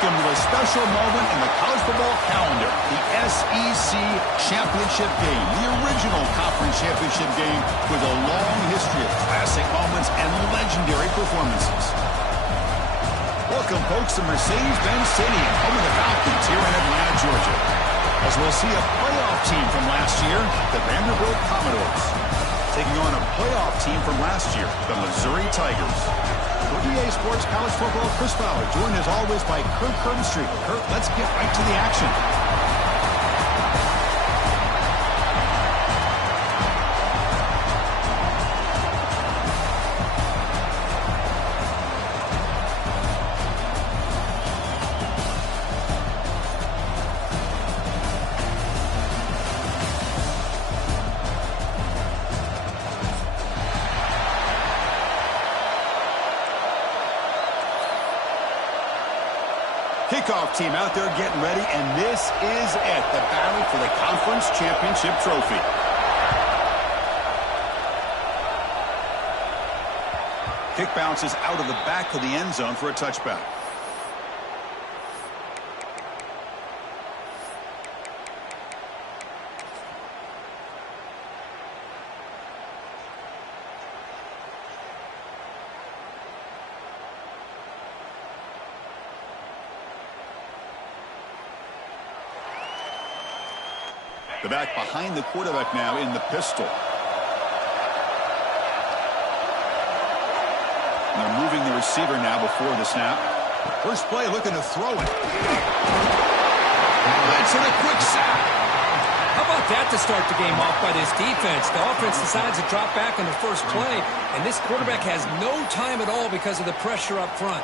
welcome to a special moment in the college football calendar, the SEC Championship Game, the original conference championship game with a long history of classic moments and legendary performances. Welcome, folks, to Mercedes-Benz Stadium, home of the Falcons here in Atlanta, Georgia. As we'll see a playoff team from last year, the Vanderbilt Commodores, taking on a playoff team from last year, the Missouri Tigers. For EA Sports College Football, Chris Fowler, joined as always by Kurt Kernstreet. Kurt, let's get right to the action. Kickoff team out there getting ready, and this is it, the battle for the conference championship trophy. Kick bounces out of the back of the end zone for a touchback. The back behind the quarterback now in the pistol. And they're moving the receiver now before the snap. First play looking to throw it. That's in a quick sack. How about that to start the game off by this defense? The offense decides to drop back on the first play, and this quarterback has no time at all because of the pressure up front.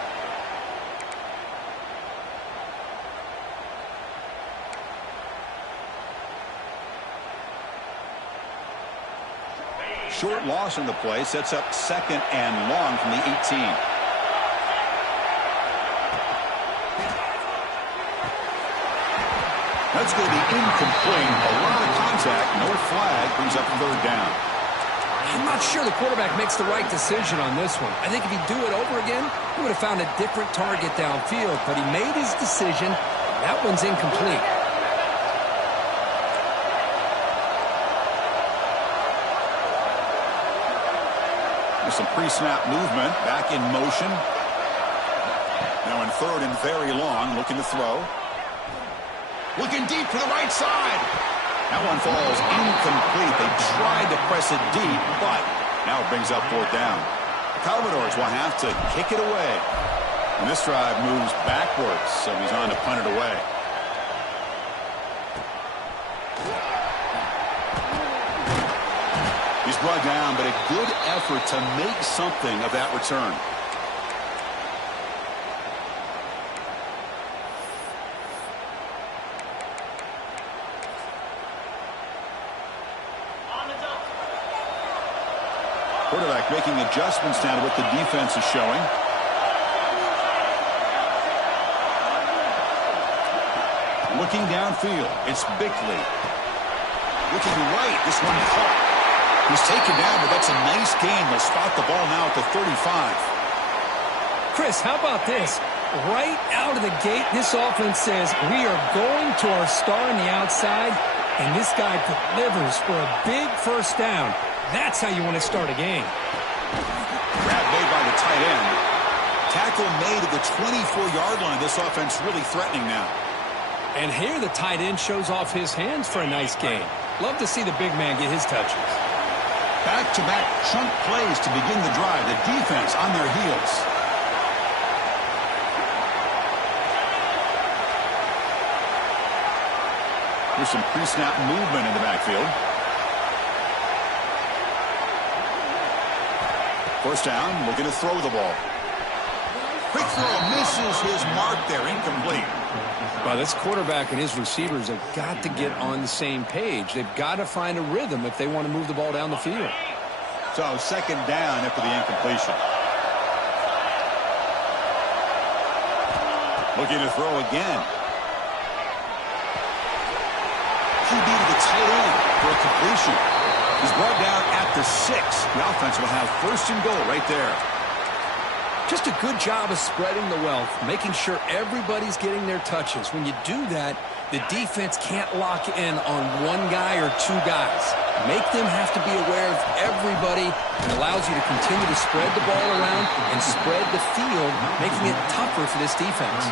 Short loss on the play sets up 2nd and long from the 18. That's going to be incomplete. A lot of contact, no flag, brings up 3rd down. I'm not sure the quarterback makes the right decision on this one. I think if he'd do it over again, he would have found a different target downfield, but he made his decision. That one's incomplete. Some pre-snap movement, back in motion. Now in 3rd and very long, looking to throw. Looking deep to the right side. That one falls incomplete. They tried to press it deep, but now it brings up 4th down. The Commodores will have to kick it away. And this drive moves backwards, so he's on to punt it away. He's brought down, but a good effort to make something of that return. Quarterback making adjustments now to what the defense is showing. Looking downfield, it's Bickley. Looking right, this one caught. He's taken down, but that's a nice gain. They'll spot the ball now at the 35. Chris, how about this? Right out of the gate, this offense says, we are going to our star on the outside, and this guy delivers for a big 1st down. That's how you want to start a game. Grab made by the tight end. Tackle made at the 24-yard line. This offense really threatening now. And here the tight end shows off his hands for a nice gain. Love to see the big man get his touches. Back-to-back chunk plays to begin the drive. The defense on their heels. Here's some pre-snap movement in the backfield. 1st down, looking to throw the ball. Quick throw, misses his mark there, incomplete. Well, this quarterback and his receivers have got to get on the same page. They've got to find a rhythm if they want to move the ball down the field. So 2nd down after the incompletion. Looking to throw again. QB to the tight end for a completion. He's brought down at the 6. The offense will have 1st and goal right there. Just a good job of spreading the wealth, making sure everybody's getting their touches. When you do that, the defense can't lock in on one guy or two guys. Make them have to be aware of everybody. It allows you to continue to spread the ball around and spread the field, making it tougher for this defense.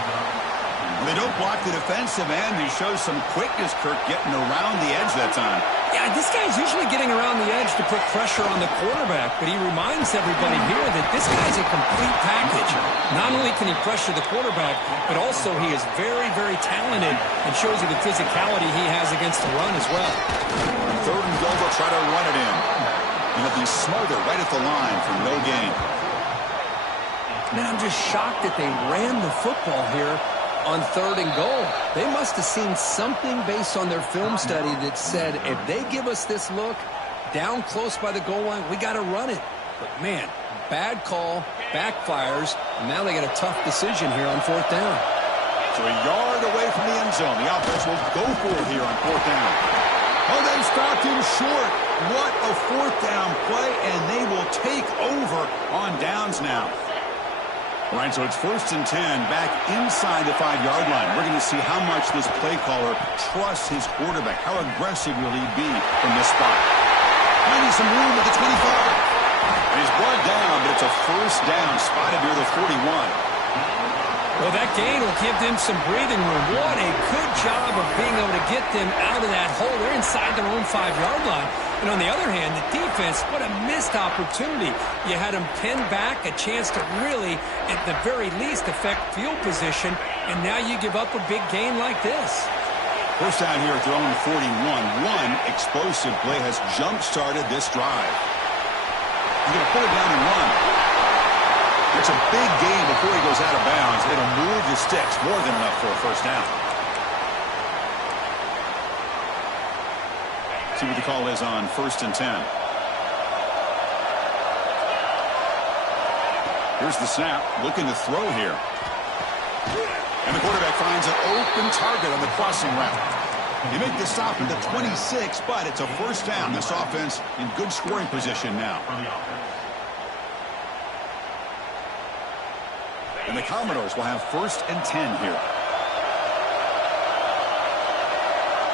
They don't block the defensive end. He shows some quickness, Kirk, getting around the edge that time. Yeah, this guy's usually getting around the edge to put pressure on the quarterback, but he reminds everybody here that this guy's a complete package. Not only can he pressure the quarterback, but also he is very, very talented and shows you the physicality he has against the run as well. Third and goal, they'll try to run it in. And he'll be smothered right at the line for no gain. Man, I'm just shocked that they ran the football here on third and goal. They must have seen something based on their film study that said, if they give us this look down close by the goal line, we got to run it. But man, bad call, backfires, and now they got a tough decision here on fourth down. So a yard away from the end zone. The offense will go for it here on fourth down. Oh, they stopped him short. What a fourth down play, and they will take over on downs now. All right, so it's 1st and 10 back inside the 5-yard line. We're going to see how much this play caller trusts his quarterback. How aggressive will he be from this spot? Finding some room at the 25. And he's brought down, but it's a first down spotted near the 41. Well, that gain will give them some breathing room. What a good job of being able to get them out of that hole. They're inside their own 5-yard line. And on the other hand, the defense, what a missed opportunity. You had them pinned back, a chance to really, at the very least, affect field position, and now you give up a big gain like this. First down here at their own 41. One explosive play has jump-started this drive. He's going to put it down and run. It's a big gain before he goes out of bounds. It'll move the sticks, more than enough for a first down. See what the call is on 1st and 10. Here's the snap, looking to throw here. And the quarterback finds an open target on the crossing route. You make the stop at the 26, but it's a first down. This offense in good scoring position now. And the Commodores will have 1st and 10 here.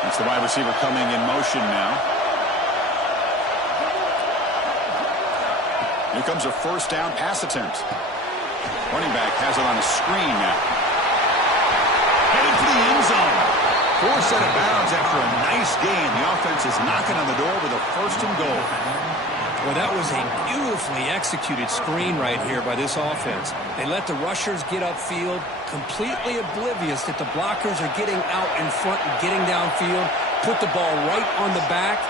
It's the wide receiver coming in motion now. Here comes a first down pass attempt. Running back has it on a screen now. Headed for the end zone. Forced out of bounds after a nice gain. The offense is knocking on the door with a 1st and goal. Well, that was a beautifully executed screen right here by this offense. They let the rushers get upfield, completely oblivious that the blockers are getting out in front and getting downfield, put the ball right on the back,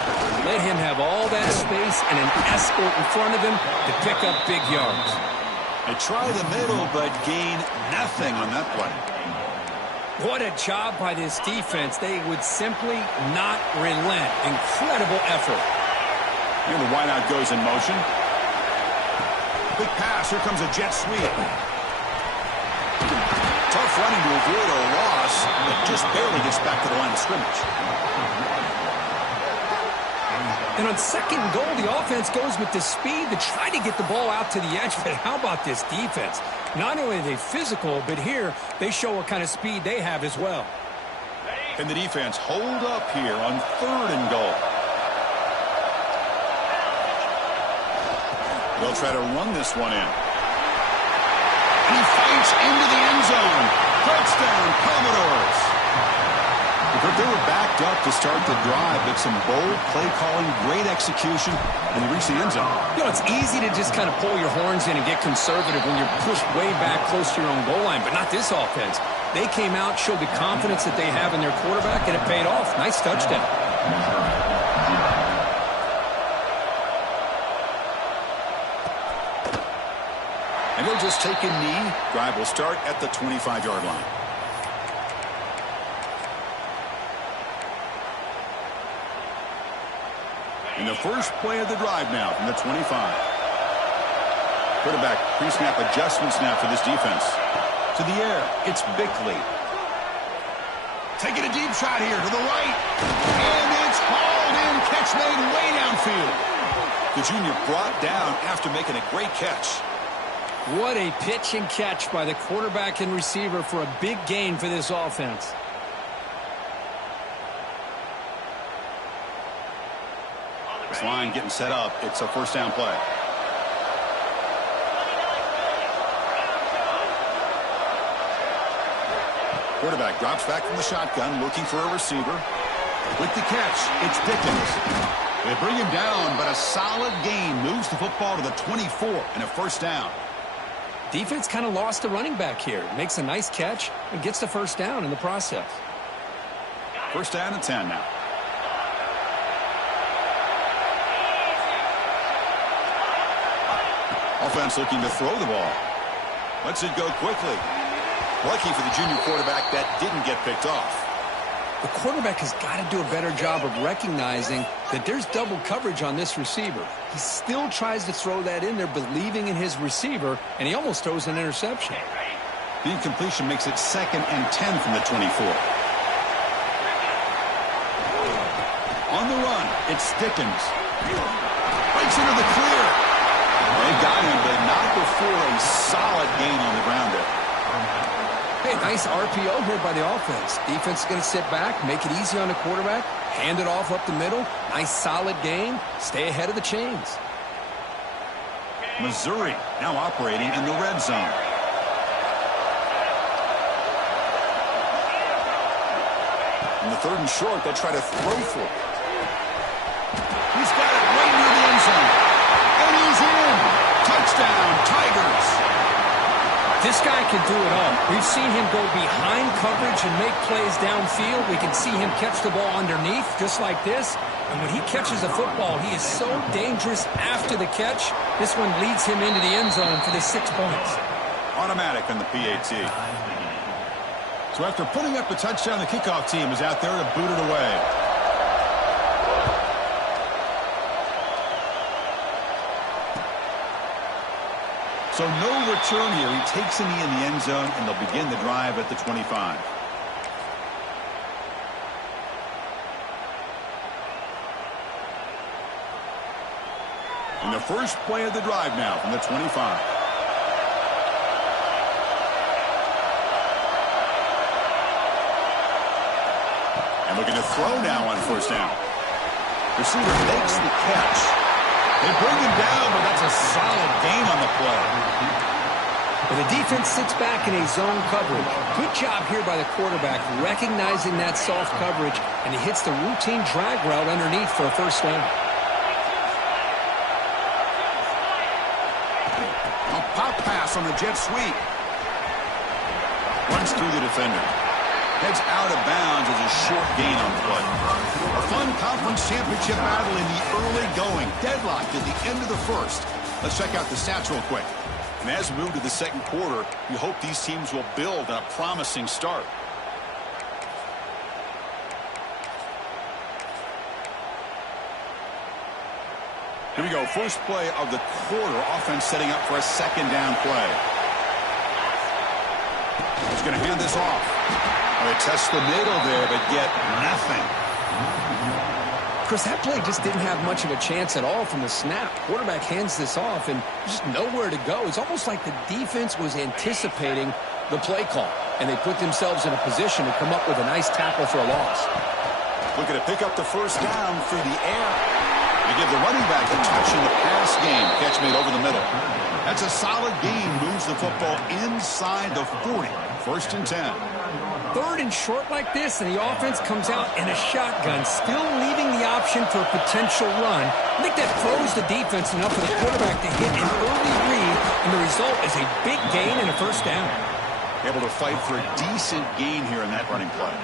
let him have all that space and an escort in front of him to pick up big yards. They try the middle, but gain nothing on that play. What a job by this defense. They would simply not relent. Incredible effort. And the wideout goes in motion. Big pass. Here comes a jet sweep. Tough running to avoid a loss, but just barely gets back to the line of scrimmage. And on 2nd and goal, the offense goes with the speed to try to get the ball out to the edge. But how about this defense? Not only are they physical, but here they show what kind of speed they have as well. Can the defense hold up here on 3rd and goal? They'll try to run this one in. And he fights into the end zone. Touchdown, Commodores. They were backed up to start the drive, but some bold play calling, great execution, and they reach the end zone. You know, it's easy to just kind of pull your horns in and get conservative when you're pushed way back close to your own goal line, but not this offense. They came out, showed the confidence that they have in their quarterback, and it paid off. Nice touchdown. And they'll just take a knee. Drive will start at the 25-yard line. In the first play of the drive now from the 25. Quarterback pre-snap adjustments now for this defense. To the air, it's Bickley. Taking a deep shot here to the right. And it's hauled in. Catch made way downfield. The junior brought down after making a great catch. What a pitch and catch by the quarterback and receiver for a big gain for this offense. This line getting set up. It's a first down play. Quarterback drops back from the shotgun, looking for a receiver. With the catch, it's Dickens. They bring him down, but a solid gain moves the football to the 24 and a first down. Defense kind of lost the running back here. Makes a nice catch and gets the first down in the process. First down and 10 now. Offense looking to throw the ball. Lets it go quickly. Lucky for the junior quarterback that didn't get picked off. The quarterback has got to do a better job of recognizing that there's double coverage on this receiver. He still tries to throw that in there, believing in his receiver, and he almost throws an interception. The incompletion makes it 2nd and 10 from the 24. On the run, it's Dickens. Breaks into the clear. They got him, but not before a solid gain on the ground there. Hey, nice RPO here by the offense. Defense is going to sit back, make it easy on the quarterback, hand it off up the middle. Nice solid gain. Stay ahead of the chains. Missouri now operating in the red zone. In the 3rd and short, they try to throw for it. He's got it right near the end zone. And he's in. Touchdown, Tigers. This guy can do it all. We've seen him go behind coverage and make plays downfield. We can see him catch the ball underneath just like this. And when he catches the football, he is so dangerous after the catch. This one leads him into the end zone for the 6 points. Automatic on the PAT. So after putting up the touchdown, the kickoff team is out there to boot it away. So no return here. He takes a knee in the end zone, and they'll begin the drive at the 25. And the first play of the drive now from the 25. And looking to throw now on first down. Receiver makes the catch. They bring him down, but that's a solid gain on the play. Well, the defense sits back in a zone coverage. Good job here by the quarterback, recognizing that soft coverage, and he hits the routine drag route underneath for a first down. A pop pass on the jet sweep. Runs through the defender. Heads out of bounds as a short gain on the play. A fun conference championship battle in the early going. Deadlocked at the end of the first. Let's check out the stats real quick. And as we move to the second quarter, we hope these teams will build on a promising start. Here we go. First play of the quarter. Offense setting up for a second down play. He's going to hand this off. They test the middle there, but get nothing. Chris, that play just didn't have much of a chance at all from the snap. Quarterback hands this off, and just nowhere to go. It's almost like the defense was anticipating the play call, and they put themselves in a position to come up with a nice tackle for a loss. Looking to pick up the first down through the air. They give the running back a touch in the pass game. Catch made over the middle. That's a solid gain. Moves the football inside the 40. First and 10. 3rd and short like this, and the offense comes out in a shotgun, still leaving the option for a potential run. I think that throws the defense enough for the quarterback to hit an early read, and the result is a big gain and a first down. Able to fight for a decent gain here in that running play.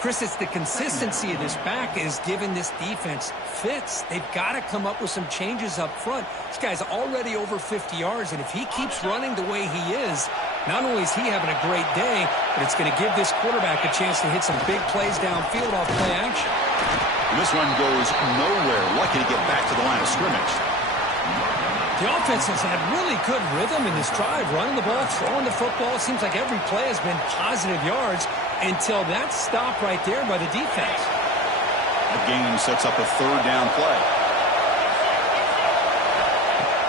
Chris, it's the consistency of this back is giving this defense fits. They've got to come up with some changes up front. This guy's already over 50 yards, and if he keeps running the way he is, not only is he having a great day, but it's going to give this quarterback a chance to hit some big plays downfield off play action. And this one goes nowhere. Lucky to get back to the line of scrimmage. The offense has had really good rhythm in this drive, running the ball, throwing the football. It seems like every play has been positive yards until that stop right there by the defense. The game sets up a 3rd down play.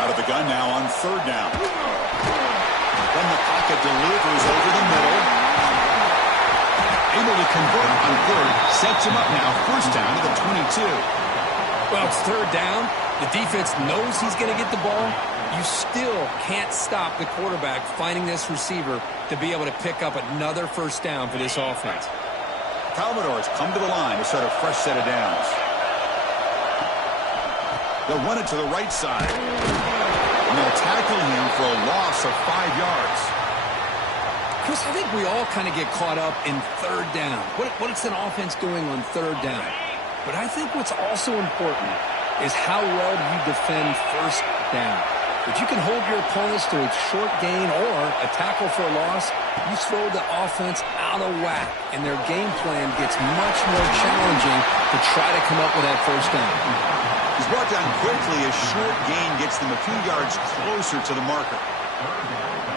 Out of the gun now on third down. Then the pocket delivers over the middle. Able to convert on third. Sets him up now. First down to the 22. Well, it's third down. The defense knows he's going to get the ball. You still can't stop the quarterback finding this receiver to be able to pick up another first down for this offense. Commodores come to the line to start a fresh set of downs. They'll run it to the right side. And they'll tackle him for a loss of 5 yards. Chris, I think we all kind of get caught up in third down. What's an offense doing on third down? But I think what's also important is how well you defend first down. If you can hold your opponents to a short gain or a tackle for a loss, you throw the offense out of whack, and their game plan gets much more challenging to try to come up with that first down. He's brought down quickly. A short gain gets them a few yards closer to the marker.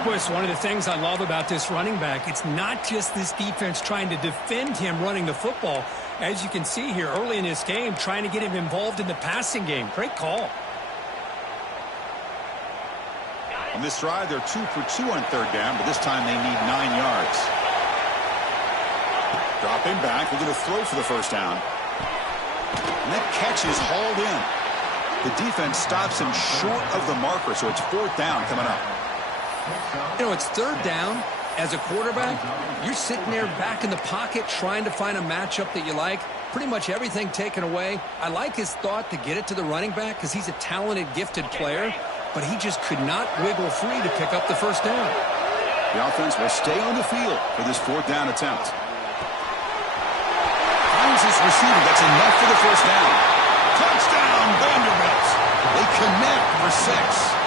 Chris, one of the things I love about this running back, it's not just this defense trying to defend him running the football. As you can see here early in this game, trying to get him involved in the passing game. Great call. On this drive, they're 2 for 2 on third down, but this time they need 9 yards. Dropping back, they're going to throw for the first down. And that catch is hauled in. The defense stops him short of the marker, so it's fourth down coming up. You know, it's third down. As a quarterback, you're sitting there back in the pocket trying to find a matchup that you like. Pretty much everything taken away. I like his thought to get it to the running back because he's a talented, gifted player, but he just could not wiggle free to pick up the first down. The offense will stay on the field for this fourth down attempt. Finds his receiver. That's enough for the first down. Touchdown, Vanderbilt. They connect for 6.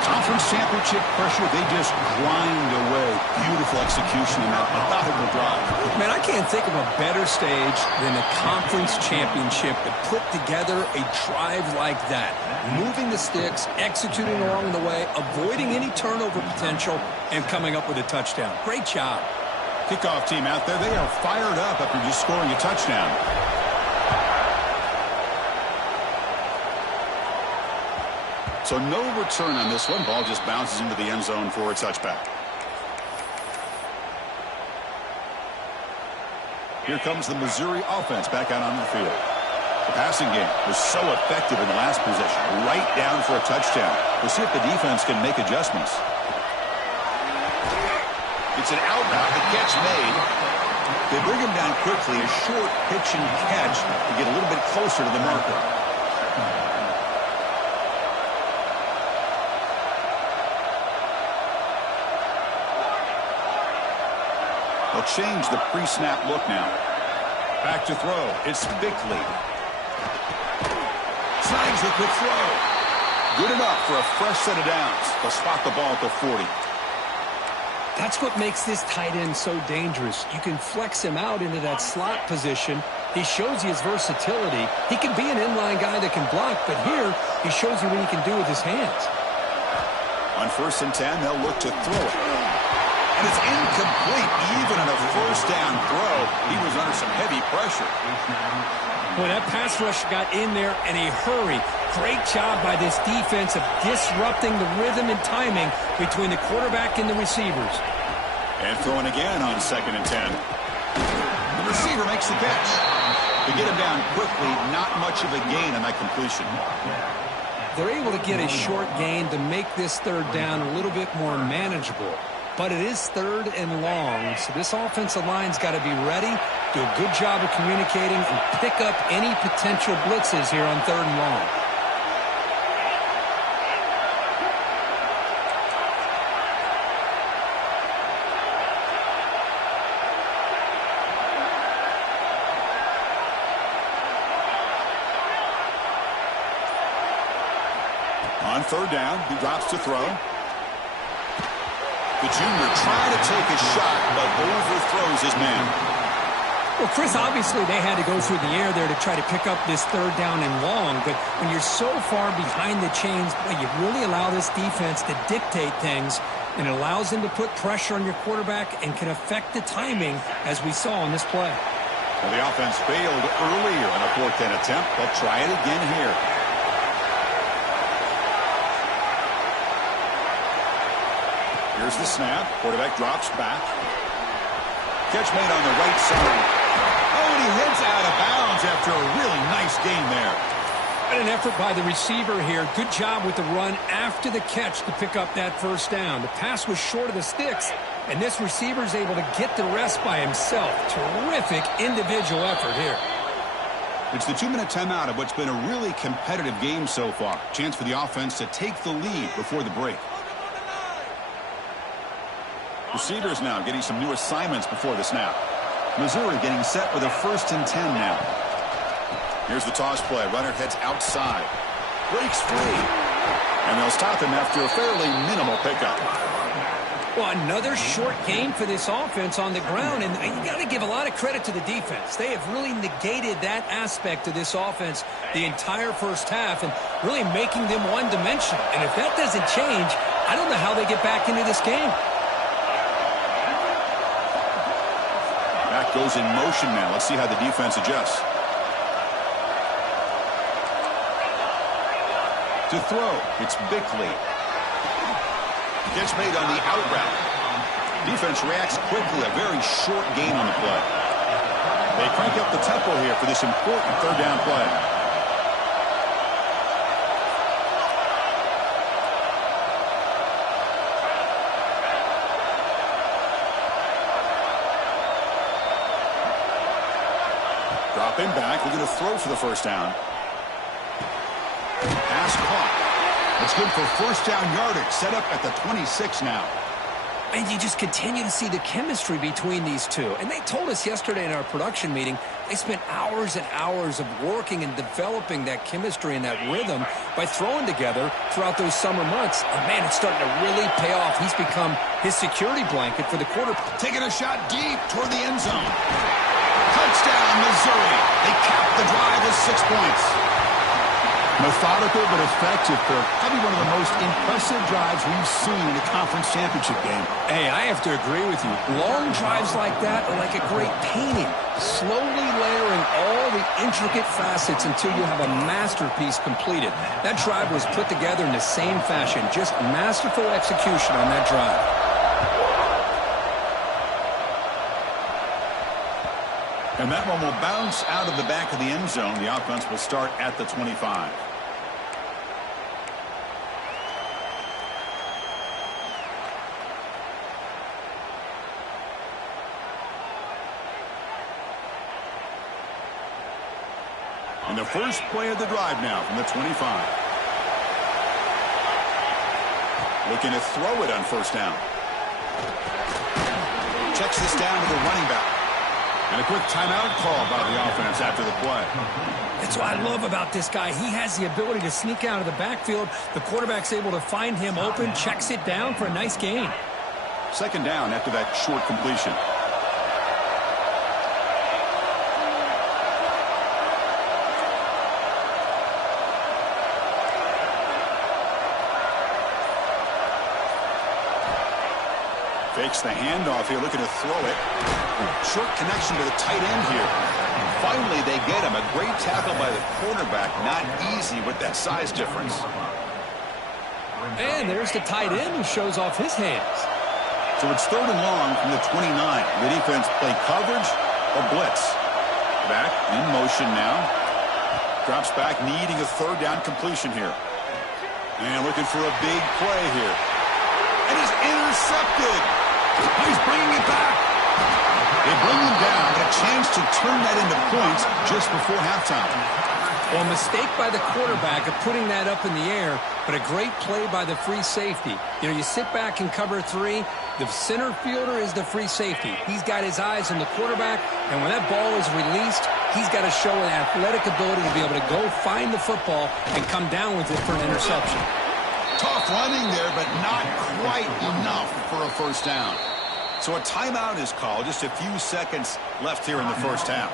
Conference championship pressure, they just grind away. Beautiful execution in that methodical drive. Man, I can't think of a better stage than the conference championship to put together a drive like that. Moving the sticks, executing along the way, avoiding any turnover potential, and coming up with a touchdown. Great job. Kickoff team out there, they are fired up after just scoring a touchdown. So no return on this one. Ball just bounces into the end zone for a touchback. Here comes the Missouri offense back out on the field. The passing game was so effective in the last possession. Right down for a touchdown. We'll see if the defense can make adjustments. It's an out route. The catch made. They bring him down quickly. A short pitch and catch to get a little bit closer to the marker. They'll change the pre-snap look now. Back to throw. It's Bickley. Snags the quick throw. Good enough for a fresh set of downs. They'll spot the ball at the 40. That's what makes this tight end so dangerous. You can flex him out into that slot position. He shows you his versatility. He can be an inline guy that can block, but here he shows you what he can do with his hands. On 1st and 10, they'll look to throw it. And it's incomplete. Even on a first down throw, he was under some heavy pressure. Boy, that pass rush got in there in a hurry. Great job by this defense of disrupting the rhythm and timing between the quarterback and the receivers. And throwing again on 2nd and 10. The receiver makes the catch. To get him down quickly, not much of a gain on that completion. They're able to get a short gain to make this third down a little bit more manageable. But it is 3rd and long, so this offensive line's got to be ready, do a good job of communicating, and pick up any potential blitzes here on 3rd and long. On 3rd down, he drops to throw. The junior trying to take a shot, but overthrows his man. Well, Chris, obviously they had to go through the air there to try to pick up this 3rd down and long, but when you're so far behind the chains, you really allow this defense to dictate things, and it allows them to put pressure on your quarterback and can affect the timing, as we saw in this play. Well, the offense failed earlier on a 4th and attempt. They'll try it again here. Here's the snap. Quarterback drops back. Catch made on the right side. Oh, and he heads out of bounds after a really nice gain there. What an effort by the receiver here. Good job with the run after the catch to pick up that first down. The pass was short of the sticks, and this receiver is able to get the rest by himself. Terrific individual effort here. It's the 2-minute timeout of what's been a really competitive game so far. Chance for the offense to take the lead before the break. Receivers now getting some new assignments before the snap. Missouri getting set with a 1st and 10 now. Here's the toss play. Runner heads outside. Breaks free. And they'll stop him after a fairly minimal pickup. Well, another short game for this offense on the ground, and you got to give a lot of credit to the defense. They have really negated that aspect of this offense the entire first half and really making them one-dimensional. And if that doesn't change, I don't know how they get back into this game. Back goes in motion now. Let's see how the defense adjusts. To throw, it's Bickley. Catch made on the out route. Defense reacts quickly. A very short gain on the play. They crank up the tempo here for this important 3rd down play. Dropping back, we're going to throw for the 1st down. Pass caught. It's good for 1st down yardage. Set up at the 26 now. And you just continue to see the chemistry between these two. And they told us yesterday in our production meeting, they spent hours and hours of working and developing that chemistry and that rhythm by throwing together throughout those summer months. And, man, it's starting to really pay off. He's become his security blanket for the quarterback. Taking a shot deep toward the end zone. Touchdown, Missouri. They cap the drive with 6 points. Methodical but effective, Kirk. Probably one of the most impressive drives we've seen in a conference championship game. Hey, I have to agree with you. Long drives like that are like a great painting. Slowly layering all the intricate facets until you have a masterpiece completed. That drive was put together in the same fashion. Just masterful execution on that drive. And that one will bounce out of the back of the end zone. The offense will start at the 25. And the first play of the drive now from the 25. Looking to throw it on 1st down. Checks this down to the running back. And a quick timeout call by the offense after the play. That's what I love about this guy. He has the ability to sneak out of the backfield. The quarterback's able to find him open, checks it down for a nice gain. 2nd down after that short completion. Fakes the handoff here, looking to throw it. Short connection to the tight end here. Finally, they get him. A great tackle by the quarterback. Not easy with that size difference. And there's the tight end who shows off his hands. So it's 3rd and long from the 29. The defense play coverage or blitz. Back in motion now. Drops back, needing a 3rd down completion here. And looking for a big play here. And he's intercepted. He's bringing it back. They bring him down, but a chance to turn that into points just before halftime. Well, a mistake by the quarterback of putting that up in the air, but a great play by the free safety. You know, you sit back and cover 3. The center fielder is the free safety. He's got his eyes on the quarterback, and when that ball is released, he's got to show an athletic ability to be able to go find the football and come down with it for an interception. Tough running there, but not quite enough for a 1st down. So a timeout is called. Just a few seconds left here in the first half.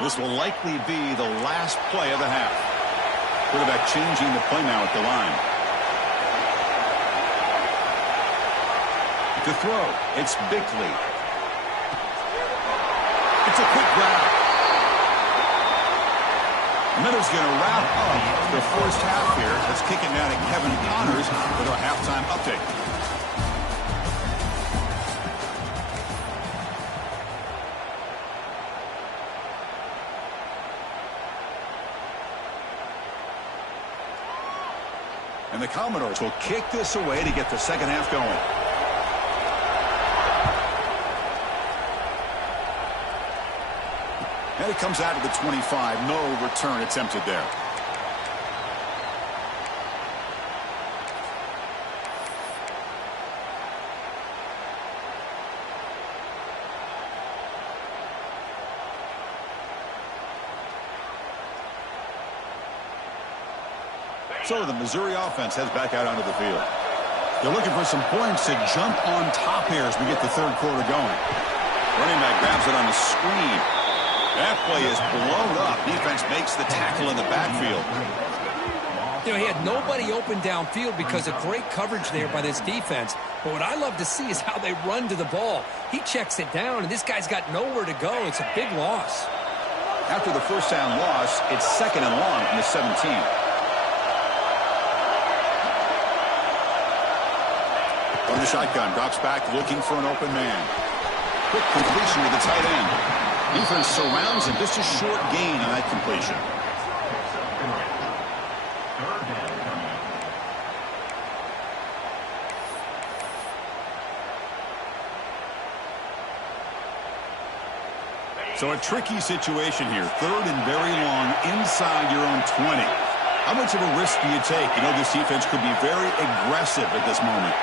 This will likely be the last play of the half. Quarterback changing the play now at the line. To throw, it's Bickley. It's a quick grab. Miller's going to wrap up the first half here. Let's kick it now to Kevin Connors with our halftime update. And the Commodores will kick this away to get the second half going. And it comes out of the 25. No return attempted there. So the Missouri offense heads back out onto the field. They're looking for some points to jump on top here as we get the third quarter going. Running back grabs it on the screen. That play is blown up. Defense makes the tackle in the backfield. You know, he had nobody open downfield because of great coverage there by this defense. But what I love to see is how they run to the ball. He checks it down, and this guy's got nowhere to go. It's a big loss. After the first down loss, it's second and long from the 17. From the shotgun, drops back looking for an open man. Quick completion to the tight end. Defense surrounds him. Just a short gain on that completion. So a tricky situation here. Third and very long inside your own 20. How much of a risk do you take? You know this defense could be very aggressive at this moment.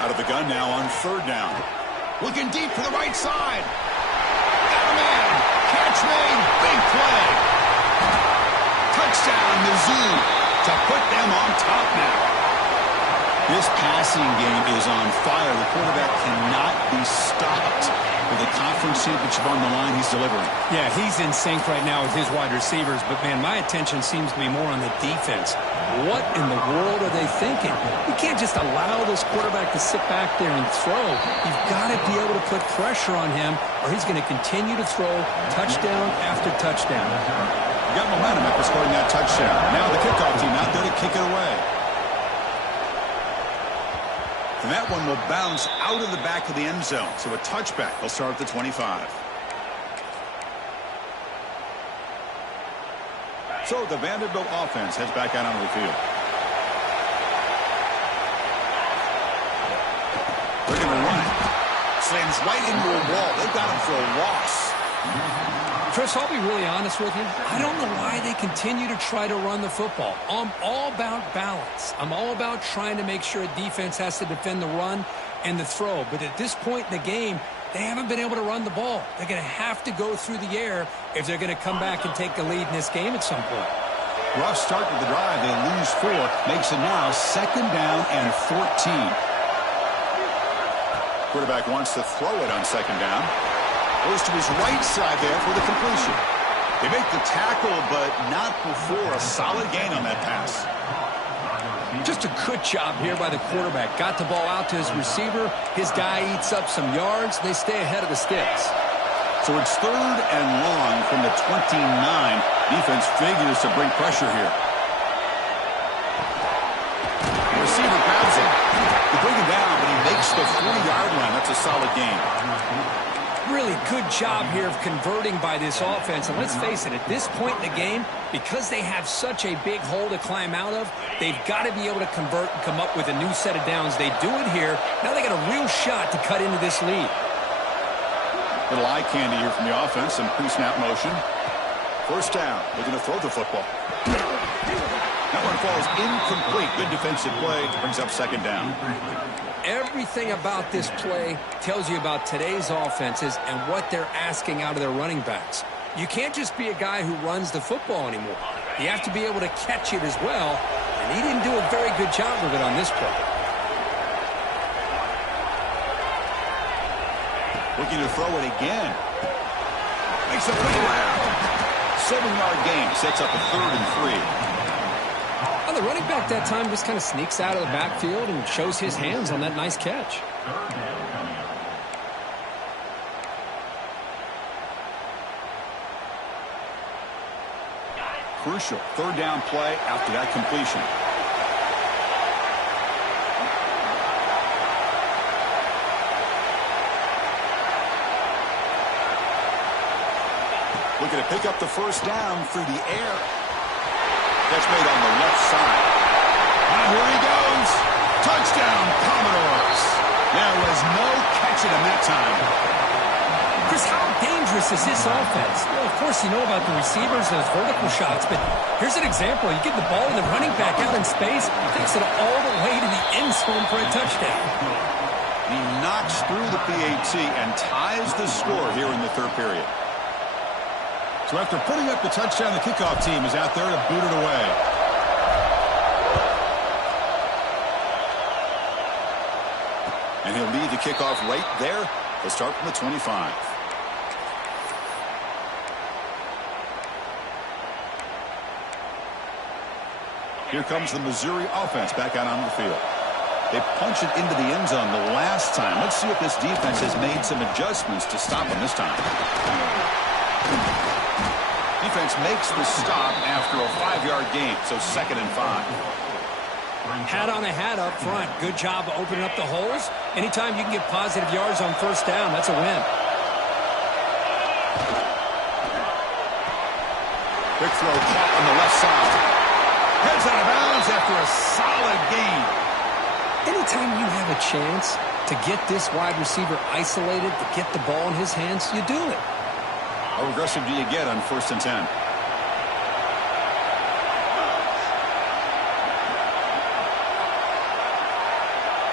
Out of the gun now on third down. Looking deep to the right side. Got a man. Catch made. Big play. Touchdown, Mizzou, to put them on top now. This passing game is on fire. The quarterback cannot be stopped. With the conference championship on the line, he's delivering. Yeah, he's in sync right now with his wide receivers. But, man, my attention seems to be more on the defense. What in the world are they thinking? You can't just allow this quarterback to sit back there and throw. You've got to be able to put pressure on him, or he's going to continue to throw touchdown after touchdown. You got momentum after scoring that touchdown. Now the kickoff team out there to kick it away. And that one will bounce out of the back of the end zone. So a touchback. They'll start at the 25. So the Vanderbilt offense heads back out onto the field. They're going to run it. Slams right into a wall. They've got him for a loss. Chris, I'll be really honest with you. I don't know why they continue to try to run the football. I'm all about balance. I'm all about trying to make sure a defense has to defend the run and the throw. But at this point in the game, they haven't been able to run the ball. They're going to have to go through the air if they're going to come back and take the lead in this game at some point. Rough start to the drive. They lose 4. Makes it now second down and 14. Quarterback wants to throw it on second down. Goes to his right side there for the completion. They make the tackle, but not before a solid gain on that pass. Just a good job here by the quarterback. Got the ball out to his receiver. His guy eats up some yards. They stay ahead of the sticks. So it's third and long from the 29. Defense figures to bring pressure here. The receiver grabs him. They bring him down, but he makes the 40-yard line. That's a solid gain. Really good job here of converting by this offense. And let's face it, at this point in the game, because they have such a big hole to climb out of, they've got to be able to convert and come up with a new set of downs. They do it here. Now they got a real shot to cut into this lead. Little eye candy here from the offense. Some pre-snap motion. First down. Looking to throw the football. That one falls incomplete. Good defensive play. Brings up second down. Everything about this play tells you about today's offenses and what they're asking out of their running backs. You can't just be a guy who runs the football anymore. You have to be able to catch it as well, and he didn't do a very good job of it on this play. Looking to throw it again. Makes a play around. 7-yard gain. Sets up a 3rd and 3. The running back that time just kind of sneaks out of the backfield and shows his hands on that nice catch. crucial third down play after that completion. Looking to pick up the first down through the air. That's made on the left side. And here he goes. Touchdown, Commodores. There was no catching him that time. Chris, how dangerous is this offense? Well, of course, you know about the receivers, those vertical shots, but here's an example. You get the ball to the running back out in space, takes it all the way to the end zone for a touchdown. He knocks through the PAT and ties the score here in the third period. So after putting up the touchdown, the kickoff team is out there to boot it away. And he'll lead the kickoff right there. He'll start from the 25. Here comes the Missouri offense back out onto the field. They punch it into the end zone the last time. Let's see if this defense has made some adjustments to stop them this time. Defense makes the stop after a 5-yard gain, so 2nd and 5. Hat on a hat up front. Good job of opening up the holes. Anytime you can get positive yards on first down, that's a win. Quick throw caught on the left side. Heads out of bounds after a solid gain. Anytime you have a chance to get this wide receiver isolated, to get the ball in his hands, you do it. How aggressive do you get on 1st and 10?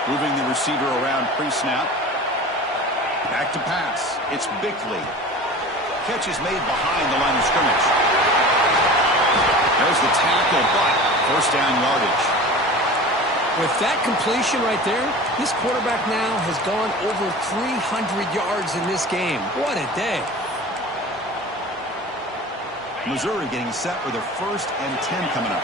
Moving the receiver around pre-snap. Back to pass. It's Bickley. Catch is made behind the line of scrimmage. There's the tackle, but first down yardage. With that completion right there, this quarterback now has gone over 300 yards in this game. What a day. Missouri getting set with a 1st and 10 coming up.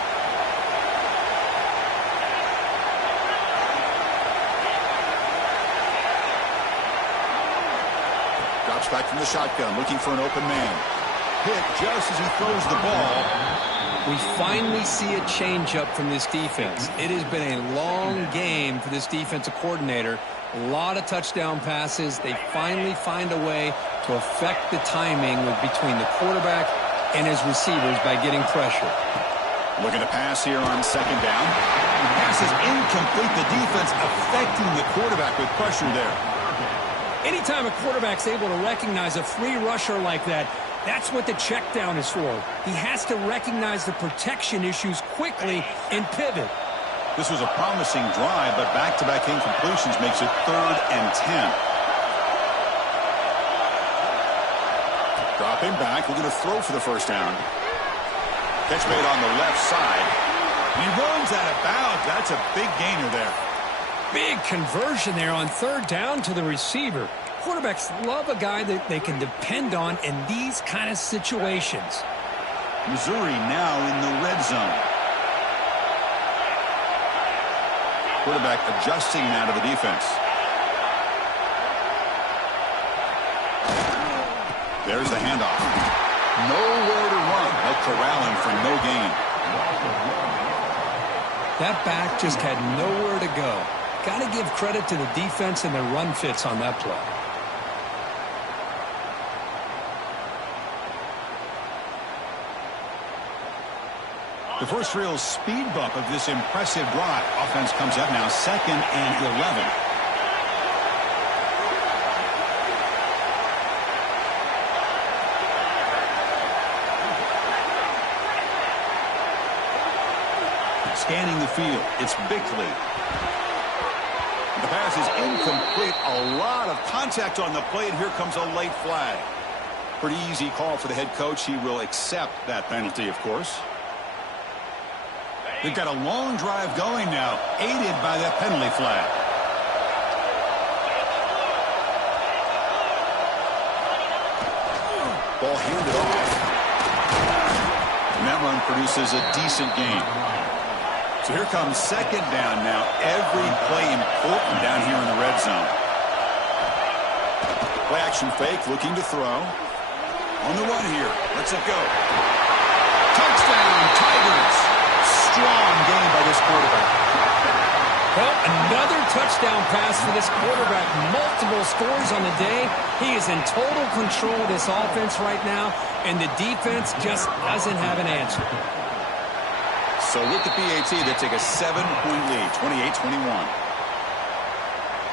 Drops back from the shotgun, looking for an open man. Hit just as he throws the ball. We finally see a changeup from this defense. It has been a long game for this defensive coordinator. A lot of touchdown passes. They finally find a way to affect the timing between the quarterback and his receivers by getting pressure. Looking to pass here on 2nd down. Pass is incomplete. The defense affecting the quarterback with pressure there. Anytime a quarterback's able to recognize a free rusher like that, that's what the check down is for. He has to recognize the protection issues quickly and pivot. This was a promising drive, but back-to-back incompletions makes it 3rd and 10. Dropping back, looking to throw for the first down. Catch made on the left side. He runs out of bounds. That's a big gainer there. Big conversion there on 3rd down to the receiver. Quarterbacks love a guy that they can depend on in these kind of situations. Missouri now in the red zone. Quarterback adjusting now to the defense. There's the handoff. Nowhere to run. They'll corral him for no gain. That back just had nowhere to go. Got to give credit to the defense and their run fits on that play. The first real speed bump of this impressive drive. Offense comes up now 2nd and 11. Scanning the field, it's Bickley. The pass is incomplete. A lot of contact on the play, and here comes a late flag. Pretty easy call for the head coach. He will accept that penalty, of course. They've got a long drive going now, aided by that penalty flag. Ball handed off. And that run produces a decent gain. So here comes 2nd down now. Every play important down here in the red zone. Play action fake, looking to throw. On the run here. Let's it go. Touchdown, Tigers. Strong game by this quarterback. Well, another touchdown pass for this quarterback. Multiple scores on the day. He is in total control of this offense right now, and the defense just doesn't have an answer. So with the PAT, they take a 7-point lead, 28-21.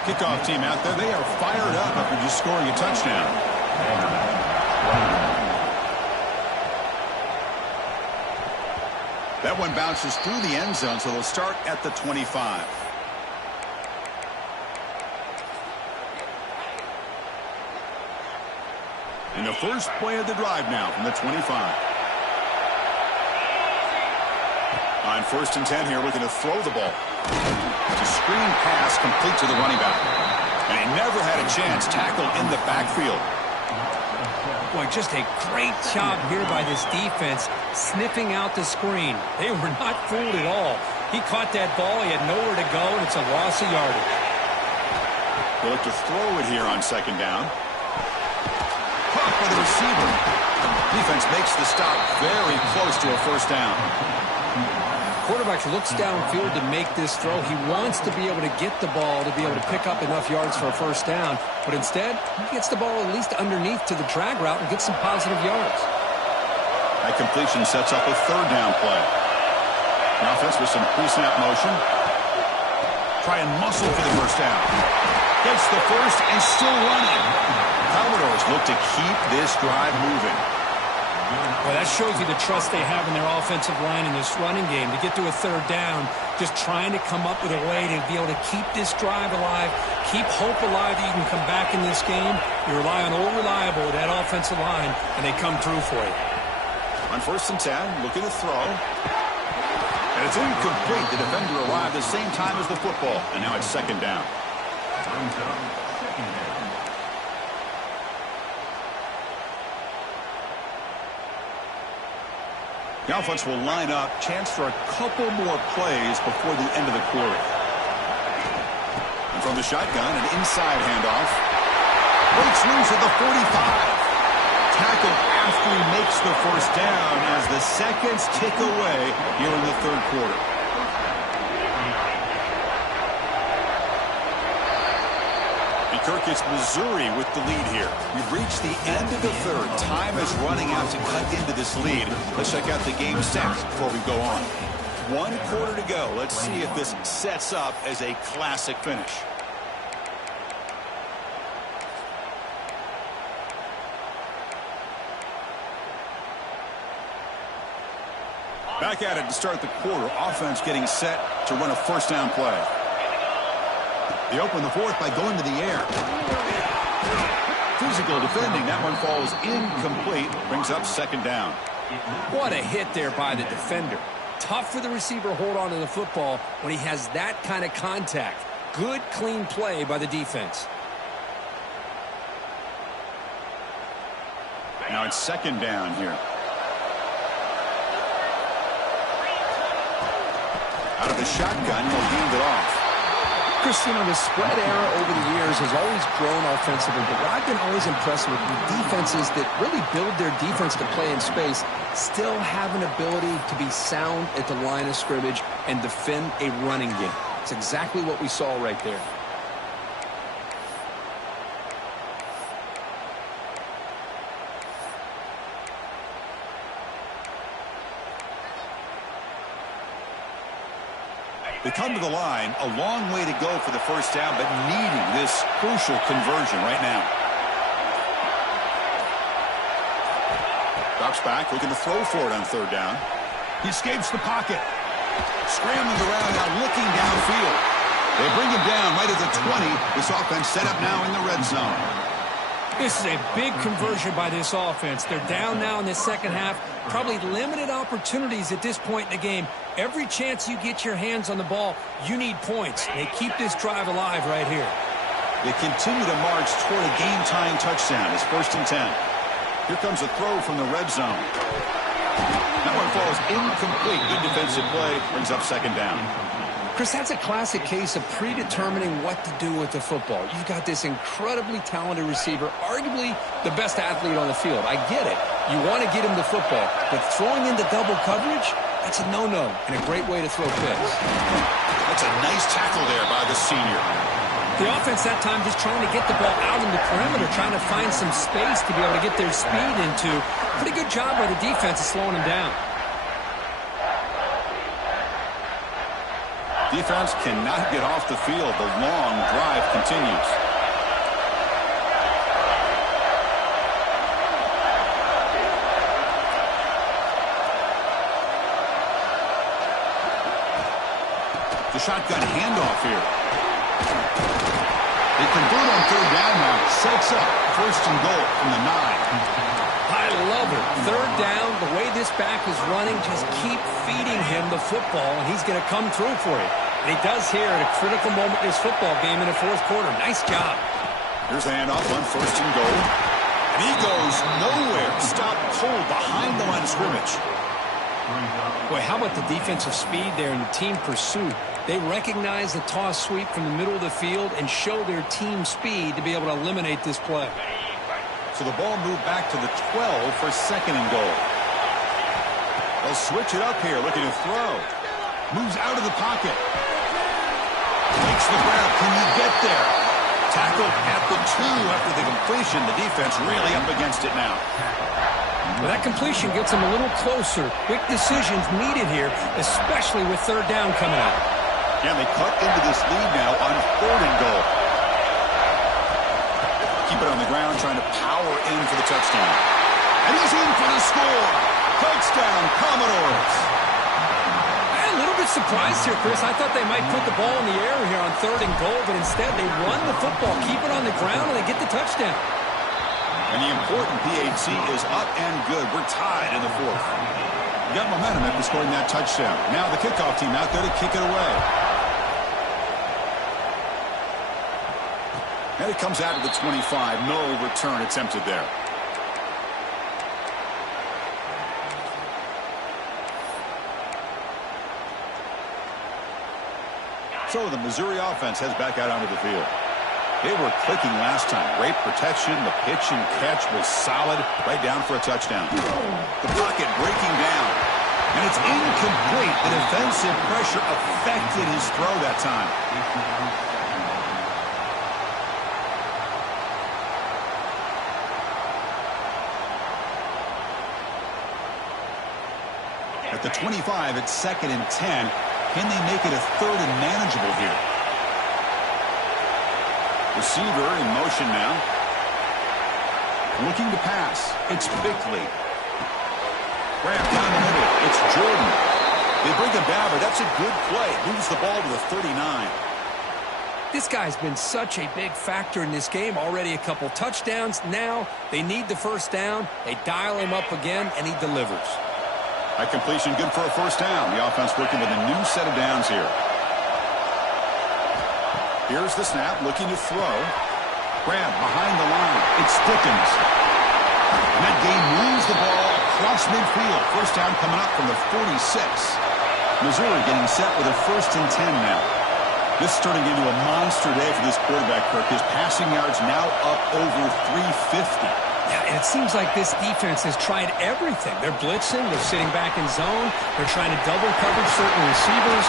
Kickoff team out there, they are fired up after just scoring a touchdown. That one bounces through the end zone, so they'll start at the 25. And the first play of the drive now from the 25. On 1st and 10 here, looking to throw the ball. It's a screen pass complete to the running back. And he never had a chance. Tackle in the backfield. Boy, just a great job here by this defense, sniffing out the screen. They were not fooled at all. He caught that ball. He had nowhere to go, and it's a loss of yardage. They'll look to throw it here on 2nd down. Caught by the receiver. Defense makes the stop very close to a 1st down. Quarterback looks downfield to make this throw. He wants to be able to get the ball to be able to pick up enough yards for a 1st down. But instead, he gets the ball at least underneath to the drag route and gets some positive yards. That completion sets up a 3rd down play. The offense with some pre-snap motion. Try and muscle for the 1st down. Gets the 1st and still running. Commodores look to keep this drive moving. Well, that shows you the trust they have in their offensive line in this running game. To get to a 3rd down, just trying to come up with a way to be able to keep this drive alive, keep hope alive that you can come back in this game. You rely on Old Reliable, that offensive line, and they come through for you. On 1st and 10, looking to throw. And it's incomplete. The defender arrived the same time as the football, and now it's 2nd down. The offense will line up. Chance for a couple more plays before the end of the quarter. And from the shotgun, an inside handoff. Breaks loose at the 45. Tackle after he makes the 1st down as the seconds tick away here in the 3rd quarter. Kirk, it's Missouri with the lead here. We've reached the end of the 3rd. Time is running out to cut into this lead. Let's check out the game stats before we go on. 1 quarter to go. Let's see if this sets up as a classic finish. Back at it to start the quarter. Offense getting set to run a 1st down play. They open the 4th by going to the air. Physical defending. That one falls incomplete. Brings up 2nd down. What a hit there by the defender. Tough for the receiver to hold on to the football when he has that kind of contact. Good, clean play by the defense. Now it's 2nd down here. Out of the shotgun, they'll hand it off. Christina, the spread era over the years has always grown offensively, but what I've been always impressed with defenses that really build their defense to play in space still have an ability to be sound at the line of scrimmage and defend a running game. It's exactly what we saw right there. They come to the line, a long way to go for the 1st down, but needing this crucial conversion right now. Drops back, looking to throw for it on 3rd down. He escapes the pocket. Scrambling around now, looking downfield. They bring him down right at the 20. This offense set up now in the red zone. This is a big conversion by this offense. They're down now in the 2nd half. Probably limited opportunities at this point in the game. Every chance you get your hands on the ball, you need points. They keep this drive alive right here. They continue to march toward a game-tying touchdown. It's 1st and 10. Here comes a throw from the red zone. That one falls incomplete. Good defensive play. Brings up 2nd down. Chris, that's a classic case of predetermining what to do with the football. You've got this incredibly talented receiver, arguably the best athlete on the field. I get it. You want to get him the football, but throwing into double coverage, that's a no-no and a great way to throw picks. That's a nice tackle there by the senior. The offense that time just trying to get the ball out in the perimeter, trying to find some space to be able to get their speed into. Pretty good job by the defense of slowing him down. Defense cannot get off the field. The long drive continues. The shotgun handoff here. They convert on third down now. Sets up first and goal from the 9. I love it. Third down, the way this back is running, just keep feeding him the football, and he's going to come through for you. And he does here at a critical moment in this football game in the fourth quarter. Nice job. Here's the handoff on first and goal. And he goes nowhere. Stop cold behind the line of scrimmage. Boy, how about the defensive speed there and the team pursuit? They recognize the toss sweep from the middle of the field and show their team speed to be able to eliminate this play. So the ball moved back to the 12 for second and goal. They'll switch it up here, looking to throw. Moves out of the pocket. Takes the grab. Can you get there? Tackled at the 2 after the completion. The defense really up against it now. Well, that completion gets them a little closer. Quick decisions needed here, especially with third down coming up. And they cut into this lead now on third and goal. Keep it on the ground, trying to power in for the touchdown. And he's in for the score. Touchdown, Commodores. I'm a little bit surprised here, Chris. I thought they might put the ball in the air here on third and goal, but instead they run the football, keep it on the ground, and they get the touchdown. And the important PAT is up and good. We're tied in the fourth. We got momentum after scoring that touchdown. Now the kickoff team out there to kick it away. And it comes out of the 25. No return attempted there. So the Missouri offense heads back out onto the field. They were clicking last time. Great protection. The pitch and catch was solid. Right down for a touchdown. The pocket breaking down. And it's incomplete. The defensive pressure affected his throw that time. At the 25, it's second and 10. Can they make it a third and manageable here? Receiver in motion now. Looking to pass. It's Bickley. Grab down the middle. It's Jordan. They bring him down, but that's a good play. Moves the ball to the 39. This guy's been such a big factor in this game. Already a couple touchdowns. Now they need the first down. They dial him up again, and he delivers. That completion good for a first down. The offense working with a new set of downs here. Here's the snap, looking to throw. Grab behind the line. It's Dickens. And that game moves the ball across midfield. First down coming up from the 46. Missouri getting set with a first and 10 now. This is turning into a monster day for this quarterback, Kirk. His passing yards now up over 350. Yeah, and it seems like this defense has tried everything. They're blitzing. They're sitting back in zone. They're trying to double coverage certain receivers.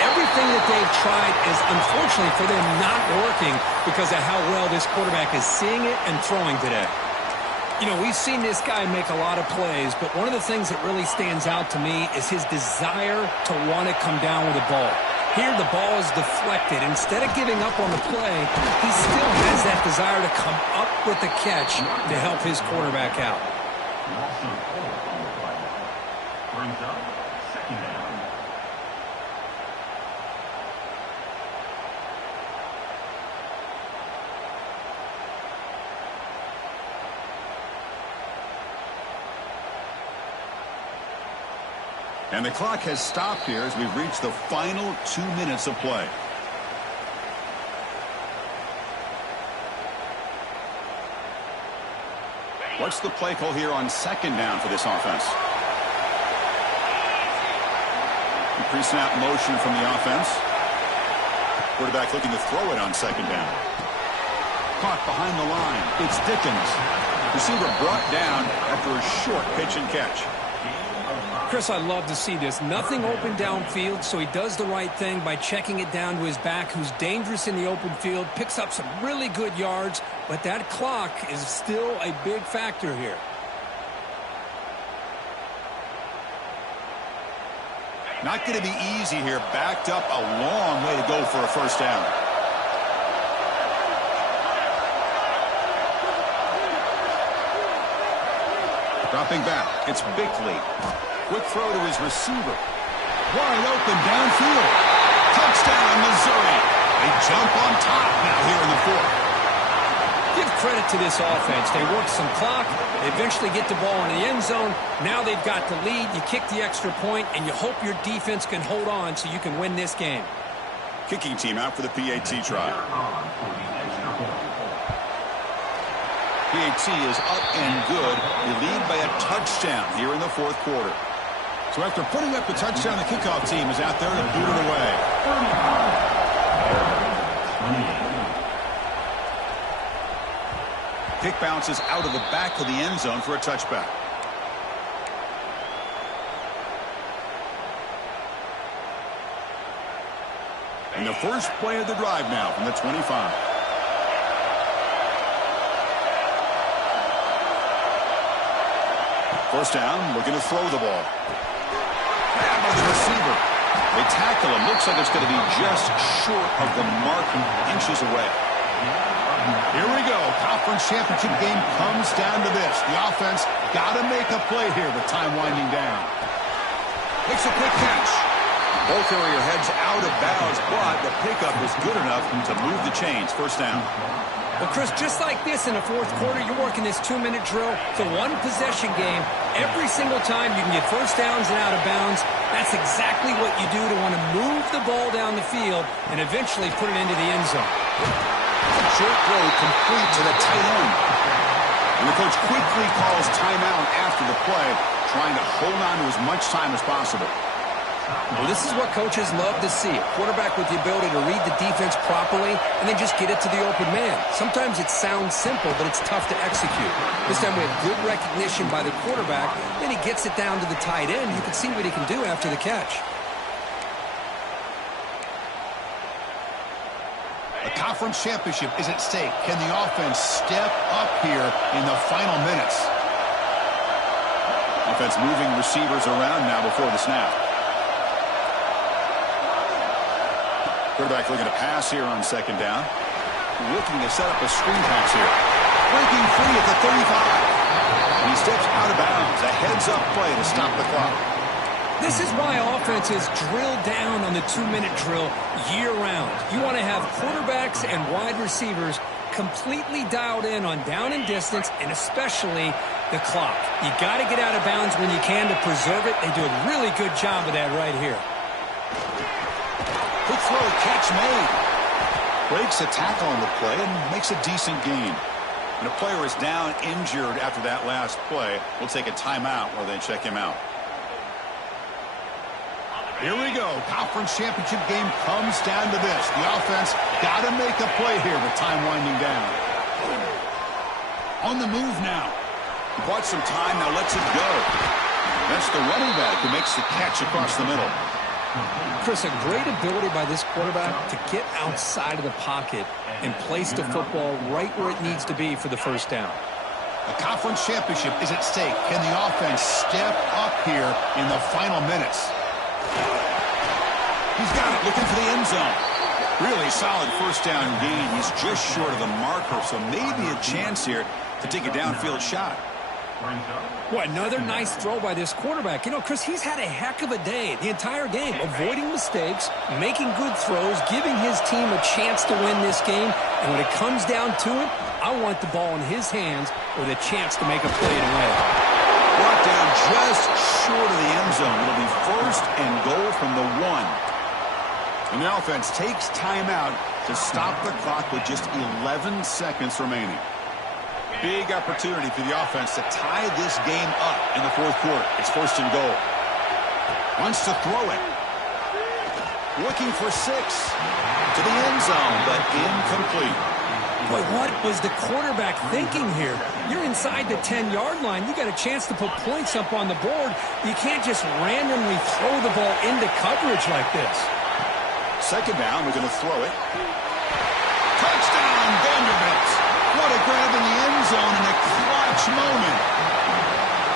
Everything that they've tried is, unfortunately for them, not working because of how well this quarterback is seeing it and throwing today. You know, we've seen this guy make a lot of plays, but one of the things that really stands out to me is his desire to want to come down with the ball. Here, the ball is deflected. Instead of giving up on the play, he still has that desire to come up with the catch to help his quarterback out. Brings up second down. And the clock has stopped here as we've reached the final 2 minutes of play. What's the play call here on second down for this offense? Pre-snap motion from the offense. Quarterback looking to throw it on second down. Caught behind the line. It's Dickens. Receiver brought down after a short pitch and catch. Chris, I love to see this. Nothing open downfield, so he does the right thing by checking it down to his back, who's dangerous in the open field, picks up some really good yards, but that clock is still a big factor here. Not going to be easy here. Backed up a long way to go for a first down. Dropping back, it's Bickley. Quick throw to his receiver. Wide open downfield. Touchdown, Missouri. They jump on top now here in the fourth. Give credit to this offense. They work some clock. They eventually get the ball in the end zone. Now they've got the lead. You kick the extra point, and you hope your defense can hold on so you can win this game. Kicking team out for the PAT try. PAT is up and good. They lead by a touchdown here in the fourth quarter. So after putting up the touchdown, the kickoff team is out there to boot it away. Kick bounces out of the back of the end zone for a touchback. And the first play of the drive now from the 25. First down, looking to throw the ball. Average receiver. They tackle him. Looks like it's going to be just short of the mark, inches away. Here we go. Conference championship game comes down to this. The offense got to make a play here with time winding down. Makes a quick catch. Ball carrier heads out of bounds, but the pickup was good enough to move the chains. First down. Well, Chris, just like this in the fourth quarter, you're working this 2-minute drill. It's a one-possession game. Every single time you can get first downs and out of bounds. That's exactly what you do to want to move the ball down the field and eventually put it into the end zone. Short throw complete to the tight end. And the coach quickly calls timeout after the play, trying to hold on to as much time as possible. Well, this is what coaches love to see. A quarterback with the ability to read the defense properly and then just get it to the open man. Sometimes it sounds simple, but it's tough to execute. This time we have good recognition by the quarterback. Then he gets it down to the tight end. You can see what he can do after the catch. A conference championship is at stake. Can the offense step up here in the final minutes? Offense moving receivers around now before the snap. Quarterback looking to pass here on second down. Looking to set up a screen pass here. Breaking free at the 35. And he steps out of bounds. A heads-up play to stop the clock. This is why offenses drill down on the 2-minute drill year-round. You want to have quarterbacks and wide receivers completely dialed in on down and distance, and especially the clock. You got to get out of bounds when you can to preserve it. They do a really good job of that right here. Quick throw, catch made. Breaks a tackle on the play and makes a decent gain. And a player is down injured after that last play. We'll take a timeout while they check him out. Here we go. Conference championship game comes down to this. The offense got to make a play here with time winding down. On the move now. Quite some time, now lets it go. That's the running back who makes the catch across the middle. Chris, a great ability by this quarterback to get outside of the pocket and place the football right where it needs to be for the first down. The conference championship is at stake. Can the offense step up here in the final minutes? He's got it, looking for the end zone. Really solid first down gain. He's just short of the marker, so maybe a chance here to take a downfield shot. Well, another nice throw by this quarterback. You know, Chris, he's had a heck of a day the entire game, avoiding mistakes, making good throws, giving his team a chance to win this game. And when it comes down to it, I want the ball in his hands with a chance to make a play to win. Brought down just short of the end zone. It'll be first and goal from the 1. And the offense takes timeout to stop the clock with just 11 seconds remaining. Big opportunity for the offense to tie this game up in the fourth quarter. It's first and goal. Wants to throw it. Looking for 6. To the end zone, but incomplete. Boy, what was the quarterback thinking here? You're inside the 10-yard line. You got a chance to put points up on the board. You can't just randomly throw the ball into coverage like this. Second down, we're going to throw it. Touchdown, Vanderbilt. What a grab in the end zone in a clutch moment.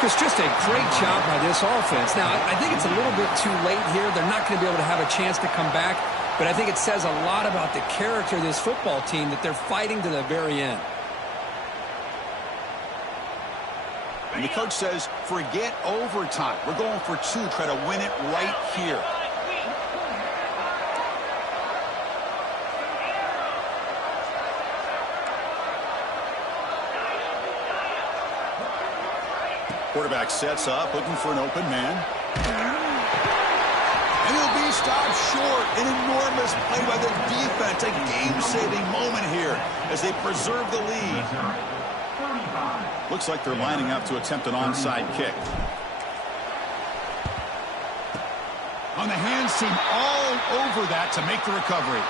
It's just a great job by this offense. Now, I think it's a little bit too late here. They're not going to be able to have a chance to come back. But I think it says a lot about the character of this football team that they're fighting to the very end. And the coach says, forget overtime. We're going for two. Try to win it right here. Quarterback sets up, looking for an open man. And he'll be stopped short. An enormous play by the defense. A game-saving moment here as they preserve the lead. Looks like they're lining up to attempt an onside kick. On the hands team all over that to make the recovery.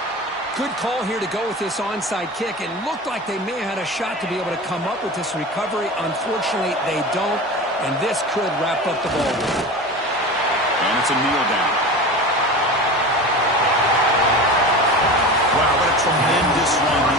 Good call here to go with this onside kick. It looked like they may have had a shot to be able to come up with this recovery. Unfortunately, they don't. And this could wrap up the ball game. And it's a kneel down. Wow, what a tremendous run